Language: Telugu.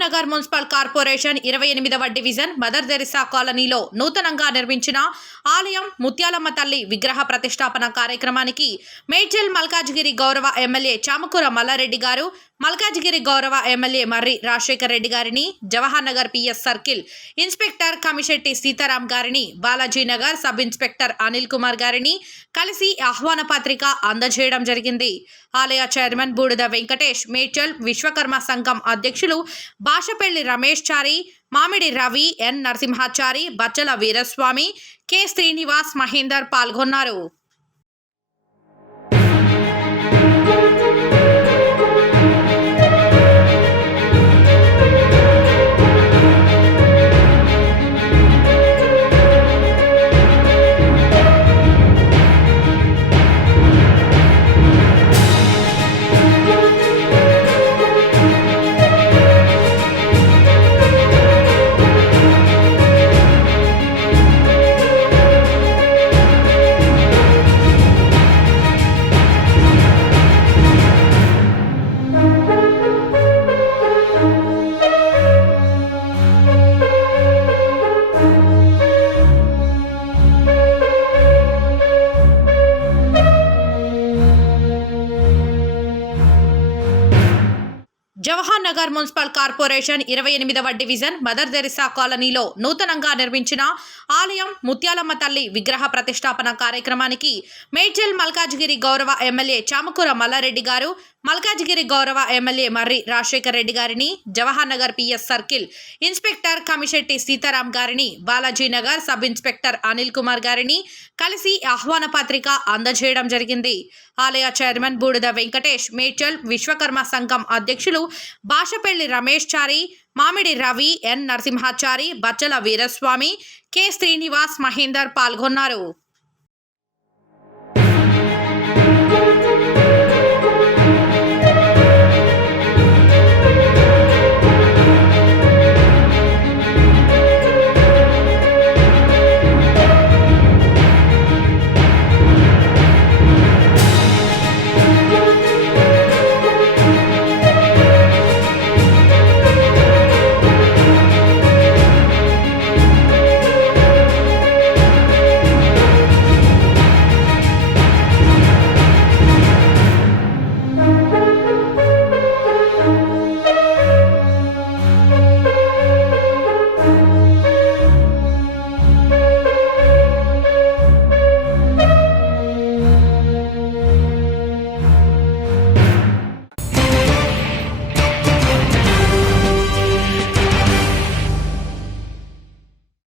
జవహర్ మున్సిపల్ కార్పొరేషన్ 28వ డివిజన్ మదర్ తెరిసా కాలనీలో నూతనంగా నిర్మించిన ఆలయం ముత్యాలమ్మ తల్లి విగ్రహ ప్రతిష్టాపన కార్యక్రమానికి మేడ్చల్ మల్కాజ్గిరి గౌరవ ఎమ్మెల్యే చామకూర మల్లారెడ్డి గారు, మల్కాజ్గిరి గౌరవ ఎమ్మెల్యే మర్రి రాజశేఖర్ రెడ్డి గారిని, Jawahar Nagar PS circle inspector Kamishetti Sitaram గారిని, బాలాజీ నగర్ సబ్ ఇన్స్పెక్టర్ అనిల్ కుమార్ గారిని కలిసి ఆహ్వాన పత్రిక అందజేయడం జరిగింది. ఆలయ చైర్మన్ బూడిద వెంకటేష్, మేడ్చల్ విశ్వకర్మ సంఘం అధ్యక్షులు బాషపల్లి రమేష్ చారి, మామిడి రవి, ఎన్ నరసింహాచారి, బచ్చల వీరస్వామి, కె శ్రీనివాస్, మహేందర్ పాల్గొన్నారు. జవహర్ నగర్ మున్సిపల్ కార్పొరేషన్ 28వ డివిజన్ మదర్ తెరిసా కాలనీలో నూతనంగా నిర్మించిన ఆలయం ముత్యాలమ్మ తల్లి విగ్రహ ప్రతిష్టాపన కార్యక్రమానికి మేడ్చల్ మల్కాజ్గిరి గౌరవ ఎమ్మెల్యే చామకూర మల్లారెడ్డి గారు, మల్కాజ్గిరి గౌరవ ఎమ్మెల్యే మర్రి రాజశేఖర్ రెడ్డి గారిని, Jawahar Nagar PS circle inspector Kamishetti Sitaram గారిని, బాలాజీ నగర్ సబ్ ఇన్స్పెక్టర్ అనిల్ కుమార్ గారిని కలిసి ఆహ్వాన పత్రిక అందజేయడం జరిగింది. ఆలయ చైర్మన్ బూడిద వెంకటేష్, మేడ్చల్ విశ్వకర్మ సంఘం అధ్యక్షులు బాషపల్లి రమేష్ చారి, మామిడి రవి, ఎన్ నరసింహాచారి, బచ్చల వీరస్వామి, కె శ్రీనివాస్, మహేందర్ పాల్గొన్నారు.